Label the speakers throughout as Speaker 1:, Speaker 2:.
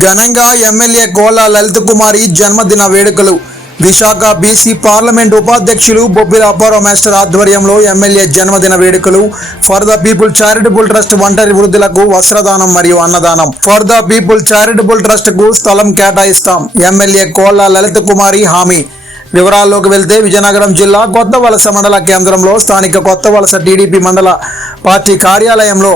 Speaker 1: ఘనంగా ఎమ్మెల్యే కోలా లలిత్ కుమారి జన్మదిన వేడుకలు. విశాఖ బీసీ పార్లమెంట్ ఉపాధ్యక్షులు బొబ్బిల అప్పారావు మాస్టర్ ఆధ్వర్యంలో ఎమ్మెల్యే జన్మదిన వేడుకలు. For the people charitable trust ఒంటరి వృద్ధులకు వస్త్రదానం మరియు అన్నదానం. ఫర్ ద పీపుల్ చారిటబుల్ ట్రస్ట్కు స్థలం కేటాయిస్తాం. ఎమ్మెల్యే కోలా లలిత్ కుమారి హామీ. వివరాల్లోకి వెళ్తే విజయనగరం జిల్లా కొత్త వలస మండల కేంద్రంలో స్థానిక కొత్త వలస టీడీపీ మండల పార్టీ కార్యాలయంలో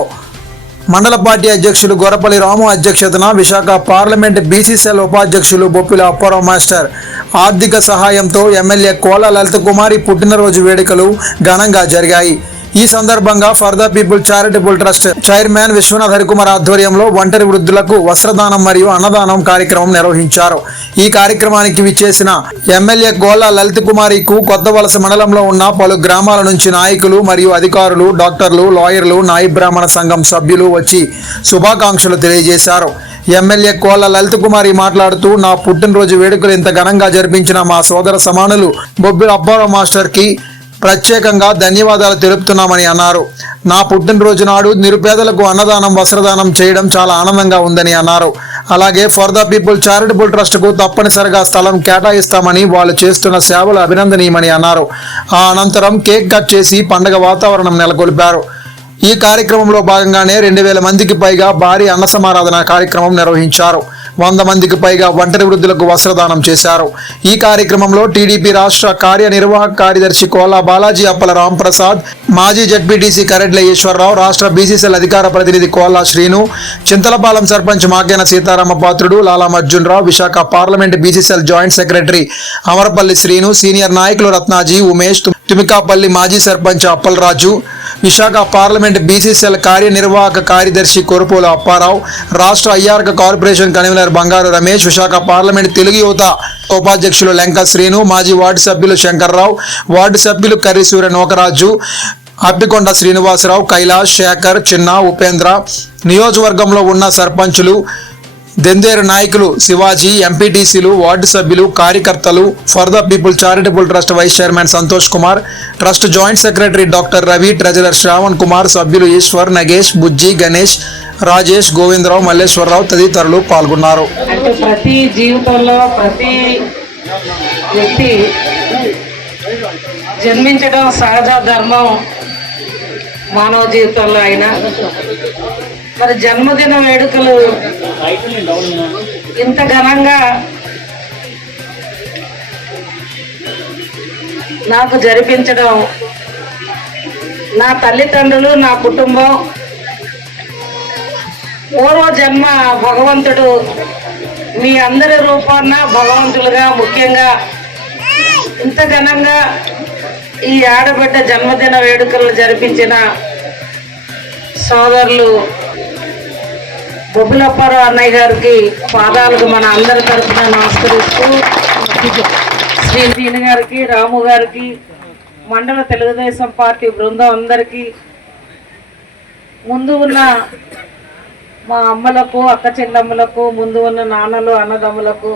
Speaker 1: మండల పార్టీ అధ్యక్షులు గొరపల్లి రాము అధ్యక్షతన విశాఖ పార్లమెంట్ బీసీసీఎల్ ఉపాధ్యక్షులు బొప్పిల అప్పారావు మాస్టర్. ఆర్థిక సహాయంతో ఎమ్మెల్యే కోల లలిత కుమారి పుట్టినరోజు వేడుకలు ఘనంగా జరిగాయి. ఈ సందర్భంగా for the people charitable trust chairman Viswanath Harikumar ఆధ్వర్యంలో ఒంటరి వృద్ధులకు వస్త్రదానం మరియు అన్నదానం కార్యక్రమం నిర్వహించారు. ఈ కార్యక్రమానికి విచ్చేసిన ఎమ్మెల్యే గోలా లలిత్ కుమారికు కొత్త వలస మండలంలో ఉన్న పలు గ్రామాల నుంచి నాయకులు మరియు అధికారులు డాక్టర్లు లాయర్లు నాయి బ్రాహ్మణ సంఘం సభ్యులు వచ్చి శుభాకాంక్షలు తెలియజేశారు. ఎమ్మెల్యే కోల లలిత్ కుమారి మాట్లాడుతూ నా పుట్టినరోజు వేడుకలు ఇంత ఘనంగా జరిపించిన మా సోదర సమానులు బొబ్బిల అబ్బారావు మాస్టర్కి ప్రత్యేకంగా ధన్యవాదాలు తెలుపుతున్నామని అన్నారు. నా పుట్టినరోజు నాడు నిరుపేదలకు అన్నదానం వస్త్రదానం చేయడం చాలా ఆనందంగా ఉందని అన్నారు. అలాగే ఫర్ ద పీపుల్ చారిటబుల్ ట్రస్ట్కు తప్పనిసరిగా స్థలం కేటాయిస్తామని వాళ్ళు చేస్తున్న సేవలు అభినందనీయమని అన్నారు. ఆ అనంతరం కేక్ కట్ చేసి పండగ వాతావరణం నెలకొల్పారు. ఈ కార్యక్రమంలో భాగంగానే రెండు వేల మందికి పైగా భారీ అన్న సమారాధన కార్యక్రమం నిర్వహించారు. వంద మందికి పైగా ఒంటరి వృద్ధులకు వస్త్రదానం చేశారు. ఈ కార్యక్రమంలో టీడీపీ రాష్ట్ర కార్యనిర్వాహక కార్యదర్శి కోలా బాలాజీ అప్పల రాంప్రసాద్ మాజీ జడ్పీటీసీ కరెడ్ల ఈశ్వరరావు రాష్ట్ర బీసీసీఎల్ అధికార ప్రతినిధి Kola Srinu Chintalapalem sarpanch Makena Seetharama Patrudu Lala Arjun Rao Visakha parliament BCCL joint secretary Amarapalli Srinu senior నాయకులు రత్నాజీ ఉమేష్ తుమికాపల్లి మాజీ సర్పంచ్ అప్పలరాజు విశాఖ పార్లమెంట్ బీసీసీఎల్ కార్యనిర్వాహక కార్యదర్శి కొరుపోల అప్పారావు రాష్ట్ర అయ్యార్క కార్పొరేషన్ కన్వీనర్ బంగారు రమేష్ విశాఖ పార్లమెంట్ తెలుగు యువత ఉపాధ్యక్షులు లెంక శ్రీను మాజీ వార్డు సభ్యులు శంకర్రావు వార్డు సభ్యులు కర్రి సూర్య నోకరాజు అబ్బికొండ శ్రీనివాసరావు కైలాష్ శేఖర్ చిన్న ఉపేంద్ర నియోజకవర్గంలో ఉన్న సర్పంచులు దెందేరు నాయకులు శివాజీ ఎంపీటీసీలు వార్డు సభ్యులు కార్యకర్తలు for the people charitable trust vice chairman Santosh Kumar trust joint secretary doctor Ravi treasurer Sravan Kumar సభ్యులు ఈశ్వర్ నగేష్ బుజ్జి గణేష్ రాజేష్ గోవిందరావు మల్లేశ్వరరావు తదితరులు పాల్గొన్నారు.
Speaker 2: అంటే ప్రతి జీవితంలో ప్రతి వ్యక్తి జన్మించడం సహజ ధర్మం మానవ జీవితంలో అయినా మరి జన్మదిన వేడుకలు ఇంత ఘనంగా నాకు జరిపించడం నా తల్లిదండ్రులు నా కుటుంబం పూర్వ జన్మ భగవంతుడు మీ అందరి రూపాన్న భగవంతులుగా ముఖ్యంగా ఇంత ఘనంగా ఈ ఆడబిడ్డ జన్మదిన వేడుకలను జరిపించిన సోదరులు బొబ్బులప్పారావు అన్నయ్య గారికి పాదాలకు మన అందరి తరఫున నమస్కరిస్తూ శ్రీ దీని గారికి రాము గారికి మండల తెలుగుదేశం పార్టీ బృందం అందరికీ ముందు ఉన్న మా అమ్మలకు అక్క చెల్లమ్మలకు ముందు ఉన్న నాన్నలు అన్నదమ్ములకు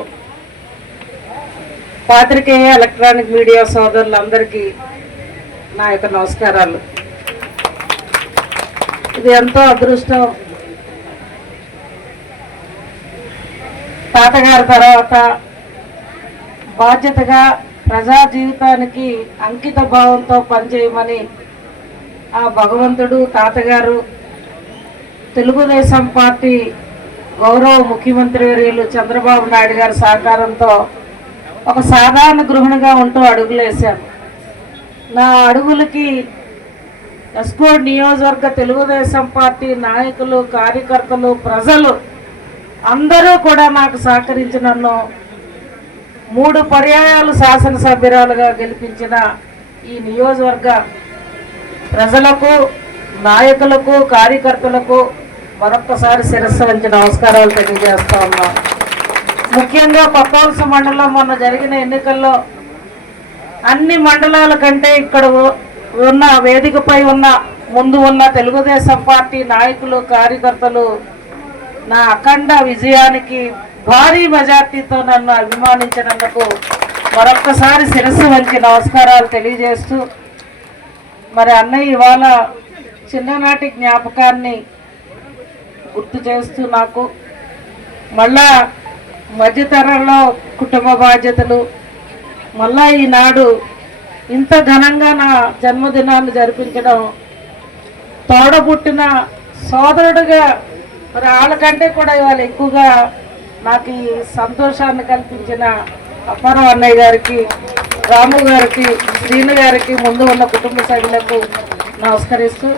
Speaker 2: పాత్రికేయ ఎలక్ట్రానిక్ మీడియా సోదరులందరికీ నా యొక్క నమస్కారాలు. ఇది ఎంతో అదృష్టం. తాతగారి తర్వాత బాధ్యతగా ప్రజా జీవితానికి అంకిత భావంతో పనిచేయమని ఆ భగవంతుడు తాతగారు తెలుగుదేశం పార్టీ గౌరవ ముఖ్యమంత్రి వర్యులు చంద్రబాబు నాయుడు గారి సహకారంతో ఒక సాధారణ గృహిణిగా ఉంటూ అడుగులేశాను. నా అడుగులకి ఎస్కోడ్ నియోజకవర్గ తెలుగుదేశం పార్టీ నాయకులు కార్యకర్తలు ప్రజలు అందరూ కూడా నాకు సహకరించి నన్ను మూడు పర్యాయాలు శాసనసభ్యురాలుగా గెలిపించిన ఈ నియోజకవర్గ ప్రజలకు నాయకులకు కార్యకర్తలకు మరొక్కసారి శిరస్సు వంచి నమస్కారాలు తెలియజేస్తా ఉన్నాం. ముఖ్యంగా కొత్తవలస మండలం మొన్న జరిగిన ఎన్నికల్లో అన్ని మండలాల కంటే ఇక్కడ ఉన్న వేదికపై ఉన్న ముందు ఉన్న తెలుగుదేశం పార్టీ నాయకులు కార్యకర్తలు నా అఖండ విజయానికి భారీ మెజార్టీతో నన్ను అభిమానించినందుకు మరొక్కసారి శిరస్సు వంచి నమస్కారాలు తెలియజేస్తూ మరి అన్నయ్య ఇవాళ చిన్ననాటి జ్ఞాపకాన్ని గుర్తు చేస్తూ నాకు మళ్ళా మధ్యతరంలో కుటుంబ బాధ్యతలు మళ్ళా ఈనాడు ఇంత ఘనంగా నా జన్మదినాన్ని జరిపించడం తోడబుట్టిన సోదరుడిగా మరి వాళ్ళకంటే కూడా ఇవాళ ఎక్కువగా నాకు ఈ సంతోషాన్ని కల్పించిన అప్పారావు అన్నయ్య గారికి రాము గారికి శ్రీను గారికి ముందు ఉన్న కుటుంబ సభ్యులకు నమస్కరిస్తూ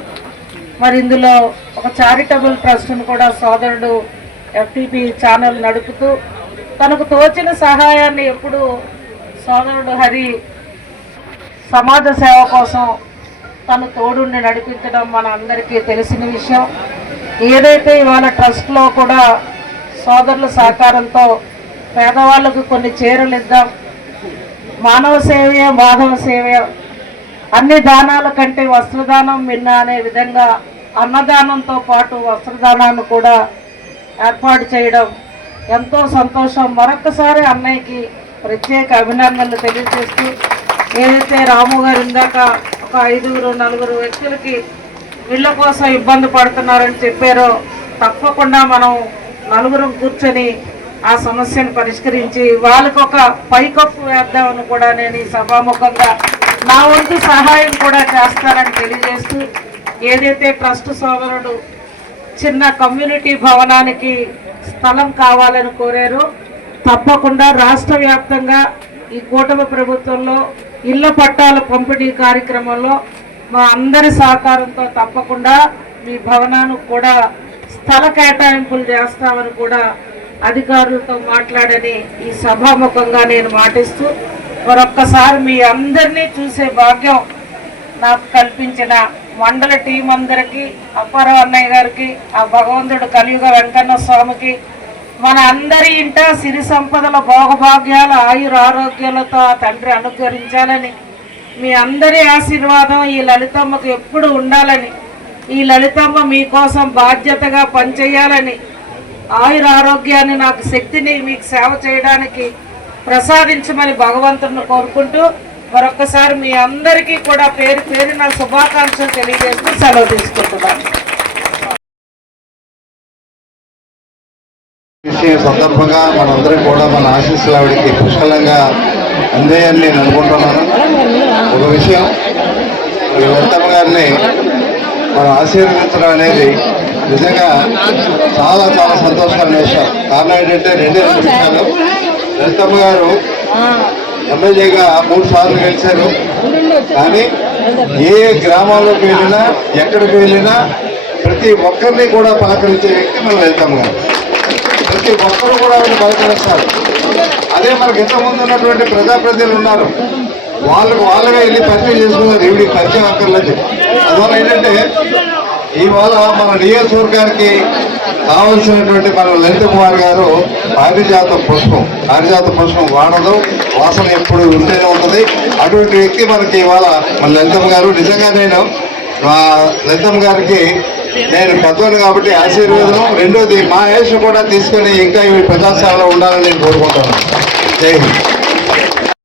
Speaker 2: మరి ఇందులో ఒక చారిటబుల్ ట్రస్ట్ను కూడా సోదరుడు ఎఫ్టీపీ ఛానల్ నడుపుతూ తనకు తోచిన సహాయాన్ని ఎప్పుడు సోదరుడు హరి సమాజ సేవ కోసం తను తోడుండి నడిపించడం మన అందరికీ తెలిసిన విషయం. ఏదైతే ఇవాళ ట్రస్ట్లో కూడా సోదరుల సహకారంతో పేదవాళ్ళకు కొన్ని చీరలు ఇద్దాం మానవ సేవే మాధవ సేవే అన్ని దానాల కంటే వస్త్రదానం మిన్న అనే విధంగా అన్నదానంతో పాటు వస్త్రదానాన్ని కూడా ఏర్పాటు చేయడం ఎంతో సంతోషం. మరొకసారి అన్నయ్యకి ప్రత్యేక అభినందనలు తెలియజేస్తూ ఏదైతే రాము గారు ఇందాక ఒక ఐదుగురు నలుగురు వ్యక్తులకి వీళ్ళ కోసం ఇబ్బంది పడుతున్నారని చెప్పారో తప్పకుండా మనం నలుగురం కూర్చొని ఆ సమస్యను పరిష్కరించి వాళ్ళకు ఒక పైకప్పు వేద్దామని కూడా నేను ఈ సభాముఖంగా నా వంతు సహాయం కూడా చేస్తానని తెలియజేస్తూ ఏదైతే ట్రస్ట్ సోదరుడు చిన్న కమ్యూనిటీ భవనానికి స్థలం కావాలని కోరారు తప్పకుండా రాష్ట్ర వ్యాప్తంగా ఈ కూటమి ప్రభుత్వంలో ఇళ్ళ పట్టాల పంపిణీ కార్యక్రమంలో మా అందరి సహకారంతో తప్పకుండా మీ భవనానికి కూడా స్థల కేటాయింపులు చేస్తామని కూడా అధికారులతో మాట్లాడని ఈ సభాముఖంగా నేను మాటిస్తూ మరొక్కసారి మీ అందరినీ చూసే భాగ్యం నాకు కల్పించిన మండల టీం అందరికీ అప్పారావు అన్నయ్య గారికి ఆ భగవంతుడు కలియుగ వెంకన్న స్వామికి మన అందరి ఇంట సిరి సంపదల భోగభాగ్యాల ఆయుర ఆరోగ్యాలతో ఆ తండ్రి అనుగ్రహించాలని మీ అందరి ఆశీర్వాదం ఈ లలితమ్మకు ఎప్పుడు ఉండాలని ఈ లలితమ్మ మీకోసం బాధ్యతగా పనిచేయాలని ఆయుర ఆరోగ్యాన్ని నాకు శక్తిని మీకు సేవ చేయడానికి ప్రసాదించమని భగవంతుని కోరుకుంటూ మరొకసారి మీ అందరికీ కూడా పేరు పేరున శుభాకాంక్షలు తెలియజేస్తూ సెలవు తీసుకుంటున్నాను.
Speaker 3: విషయం సందర్భంగా మనందరం కూడా మన ఆశీస్సులు ఆవిడకి పుష్కలంగా అందేయని నేను అనుకుంటున్నాను. ఒక విషయం. ఈ ఉత్తమ గారిని మనం ఆశీర్వదించడం అనేది నిజంగా చాలా చాలా సంతోషకరమైన విషయం. కారణం ఏంటంటే రెండే రెండు విషయాలు. లలితమ్మ గారు ఎమ్మెల్యేగా మూడు సార్లు గెలిచారు. కానీ ఏ గ్రామాల్లోకి వెళ్ళినా ఎక్కడికి వెళ్ళినా ప్రతి ఒక్కరిని కూడా పలకరించే వ్యక్తి మన లలితమ్మ గారు. ప్రతి ఒక్కరు కూడా ఆవిడ పలకరిస్తారు. అదే మనకి ఇంతకుముందు ఉన్నటువంటి ప్రజాప్రతినిధులు ఉన్నారు. వాళ్ళకు వాళ్ళగా వెళ్ళి పరిచయం చేసుకున్నారు. ఈవిడికి పరిచయం అక్కర్లేదు. అందువల్ల ఏంటంటే ఇవాళ మన నియోజకవర్గానికి కావలసినటువంటి మన లలిత కుమార్ గారు పారిజాత పుష్పం. పారిజాత పుష్పం వాడదు. వాసన ఎప్పుడు ఉంటేనే ఉంటుంది. అటువంటి వ్యక్తి మనకి ఇవాళ మన లలితమ్మ గారు. నిజంగా నేను మా లలితమ్మ గారికి నేను పెద్దవాడు కాబట్టి ఆశీర్వేదం. రెండోది మా యేసు కూడా తీసుకొని ఇంకా ఇవి ప్రజాసేవలో ఉండాలని నేను కోరుకుంటాను జై హింద్.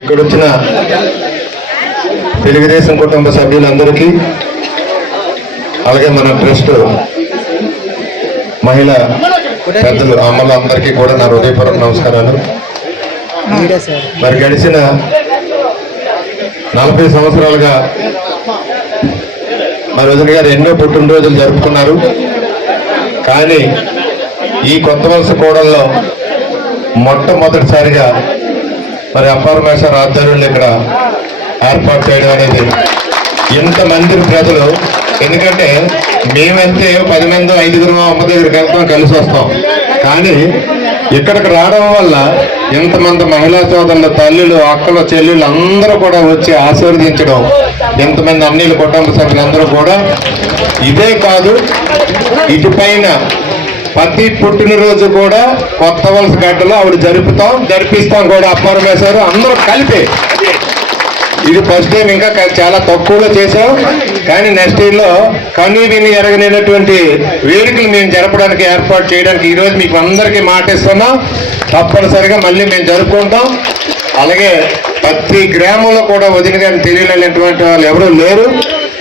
Speaker 3: ఇక్కడ వచ్చిన తెలుగుదేశం కుటుంబ సభ్యులందరికీ అలాగే మన ట్రస్ట్ మహిళ పెద్దలు అమ్మలు అందరికీ కూడా నా హృదయపూర్వక నమస్కారాలు. మరి గడిచిన నలభై సంవత్సరాలుగా మా రోజున గారు ఎన్నో పుట్టినరోజులు జరుపుకున్నారు. కానీ ఈ కొత్త వలస కూడల్లో మొట్టమొదటిసారిగా మరి అప్పారమేశ్వర ఆధ్వర్యంలో ఇక్కడ ఏర్పాటు చేయడం అనేది ఎంతమంది ప్రజలు ఎందుకంటే మేమైతే పది మంది ఐదుగురు అమ్మ దగ్గరికి వెళ్తాం కలిసి వస్తాం. కానీ ఇక్కడికి రావడం వల్ల ఎంతమంది మహిళా సోదరుల తల్లులు అక్కలు చెల్లెళ్ళు అందరూ కూడా వచ్చి ఆశీర్వదించడం ఎంతమంది అన్నిల కుటుంబ సభ్యులందరూ కూడా ఇదే కాదు ఇటుపైన ప్రతి పుట్టినరోజు కూడా కొత్త వలస గడ్డలో ఆవిడ జరుపుతాం జరిపిస్తాం కూడా. అప్పారం వేశారు అందరూ కలిపి ఇది ఫస్ట్ టైం ఇంకా చాలా తక్కువలో చేసాం కానీ నెక్స్ట్ ఇయర్లో లో విని ఎరగనటువంటి వేడుకలు మేము జరపడానికి ఏర్పాటు చేయడానికి ఈరోజు మీకు అందరికీ మాటిస్తున్నాం తప్పనిసరిగా మళ్ళీ మేము జరుపుకుంటాం. అలాగే ప్రతి గ్రామంలో కూడా వదిన గారిని తెలియలేనటువంటి వాళ్ళు ఎవరూ లేరు.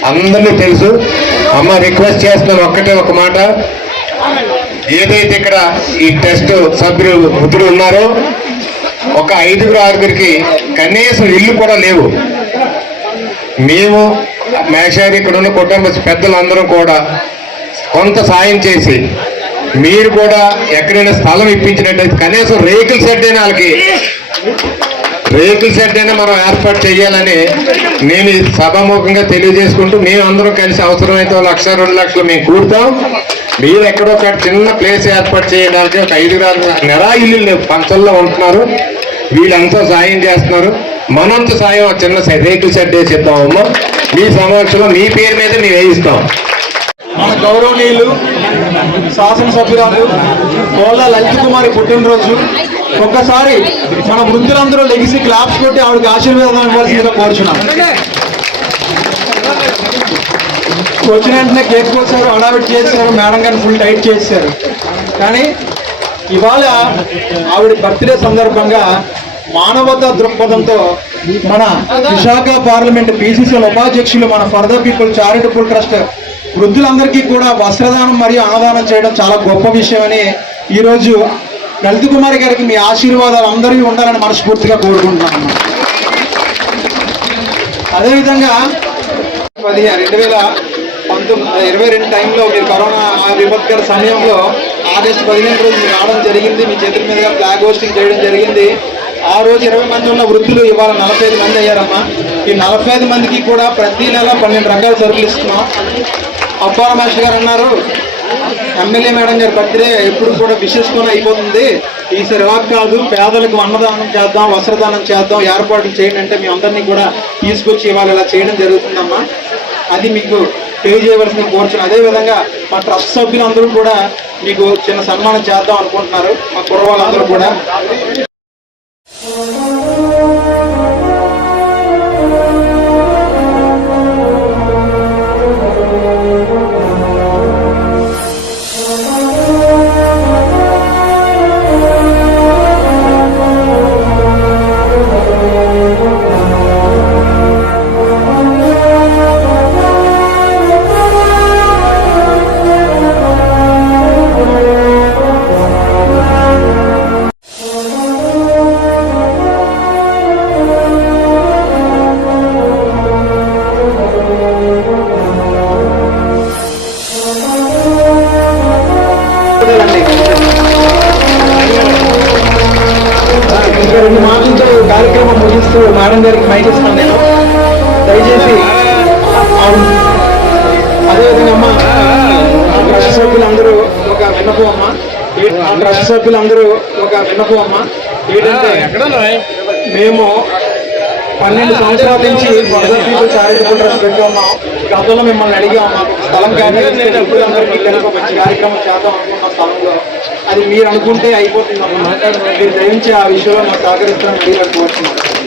Speaker 3: అందరినీ తెలుసు. అమ్మ రిక్వెస్ట్ చేస్తున్నాను ఒక్కటే ఒక మాట.
Speaker 4: ఏదైతే ఇక్కడ ఈ టెస్ట్ సభ్యులు వృద్ధులు ఉన్నారో ఒక ఐదుగురు ఆరుగురికి కనీసం ఇల్లు కూడా లేవు. మేము మేషారి ఇక్కడ ఉన్న కుటుంబ పెద్దలందరం కూడా కొంత సాయం చేసి మీరు కూడా ఎక్కడైనా స్థలం ఇప్పించినట్టయితే కనీసం రేకుల షెడ్ అయినా వాళ్ళకి రేకుల షెడ్ అయినా మనం ఏర్పాటు చేయాలని నేను సభాముఖంగా తెలియజేసుకుంటూ మేము కలిసి అవసరమైతే లక్ష రెండు లక్షలు మేము కూడతాం. మీరు ఎక్కడో ఒక చిన్న ప్లేస్ ఏర్పాటు చేయడానికి ఒక ఐదు నెరా ఇల్లు లేవు పంచల్లో ఉంటున్నారు. వీళ్ళంతా సాయం చేస్తున్నారు. మనంత సాయం చిన్న రేకుల షెడ్ వేసి మీ సమక్షంలో మీ పేరు మీద మేము వేయిస్తాం.
Speaker 5: మన గౌరవనీయులు శాసనసభ్యురాలు కోళ్ళ లలిత కుమారి పుట్టినరోజు. ఒక్కసారి మన వృద్ధులందరూ లెగిసి క్లాప్స్ కొట్టి ఆవిడకి ఆశీర్వాదం ఇవ్వాల్సిందిగా కోరుచున్నాం. వచ్చిన వెంటనే కేక్ కోసారు హడావిడి చేశారు మేడం గారిని ఫుల్ టైట్ చేశారు. కానీ ఇవాళ ఆవిడ బర్త్డే సందర్భంగా మానవతా దృక్పథంతో మన విశాఖ పార్లమెంట్ బీసీసీల ఉపాధ్యక్షులు మన for the people charitable trust వృద్ధులందరికీ కూడా వస్త్రదానం మరియు అన్నదానం చేయడం చాలా గొప్ప విషయం అని ఈరోజు లలిత్ కుమారి గారికి మీ ఆశీర్వాదాలు అందరికీ ఉండాలని మనస్ఫూర్తిగా కోరుకుంటున్నాను అదేవిధంగా పదిహేను రెండు వేల పంతొమ్మిది ఇరవై రెండు టైంలో మీరు కరోనా ఆ విపత్కర సమయంలో ఆగస్టు పదిహేను రోజు మీరు రావడం జరిగింది. మీ చేతుల మీదుగా ఫ్లాగ్ హోస్టింగ్ చేయడం జరిగింది. ఆ రోజు ఇరవై మంది ఉన్న వృద్ధులు ఇవాళ నలభై ఐదు మంది అయ్యారమ్మా. ఈ నలభై ఐదు మందికి కూడా ప్రతి నెల పన్నెండు రకాల సరుకులు ఇస్తున్నాం. అబ్బాల మాస్టర్ గారు అన్నారు ఎమ్మెల్యే మేడం గారి బర్త్డే ఎప్పుడు కూడా విశేషకొని అయిపోతుంది. ఈసారి ఎలా కాదు పేదలకు అన్నదానం చేద్దాం వస్త్రదానం చేద్దాం ఏర్పాట్లు చేయండి అంటే మీ అందరినీ కూడా తీసుకొచ్చి ఇవాళ ఇలా చేయడం జరుగుతుందమ్మా. అది మీకు తెలియజేయవలసిన కోరుచున్నాను అదేవిధంగా మా ట్రస్ట్ సభ్యులందరూ కూడా మీకు చిన్న సన్మానం చేద్దాం అనుకుంటున్నారు. మా కుర్రవాళ్ళందరూ కూడా. అదేవిధంగా అమ్మ ట్రస్ట్ సభ్యులందరూ ఒక విన్నపం అమ్మ. ఆ ట్రస్ట్ సభ్యులందరూ ఒక విన్నపం అమ్మ. ఏంటంటే మేము పన్నెండు సంవత్సరాల నుంచి ఫర్దర్ పీపుల్ చారిటబుల్ ట్రస్ట్ పెట్టి ఉన్నాం గతంలో మిమ్మల్ని అడిగాము స్థలం కేటాయిస్తే అందరికీ కలిపి ఒక మంచి కార్యక్రమం చేద్దాం అనుకున్న స్థలంలో అది మీరు అనుకుంటే అయిపోతుంది మీరు దయించి ఆ విషయంలో నాకు సహకరిస్తాను మీరు కోరుతున్నాను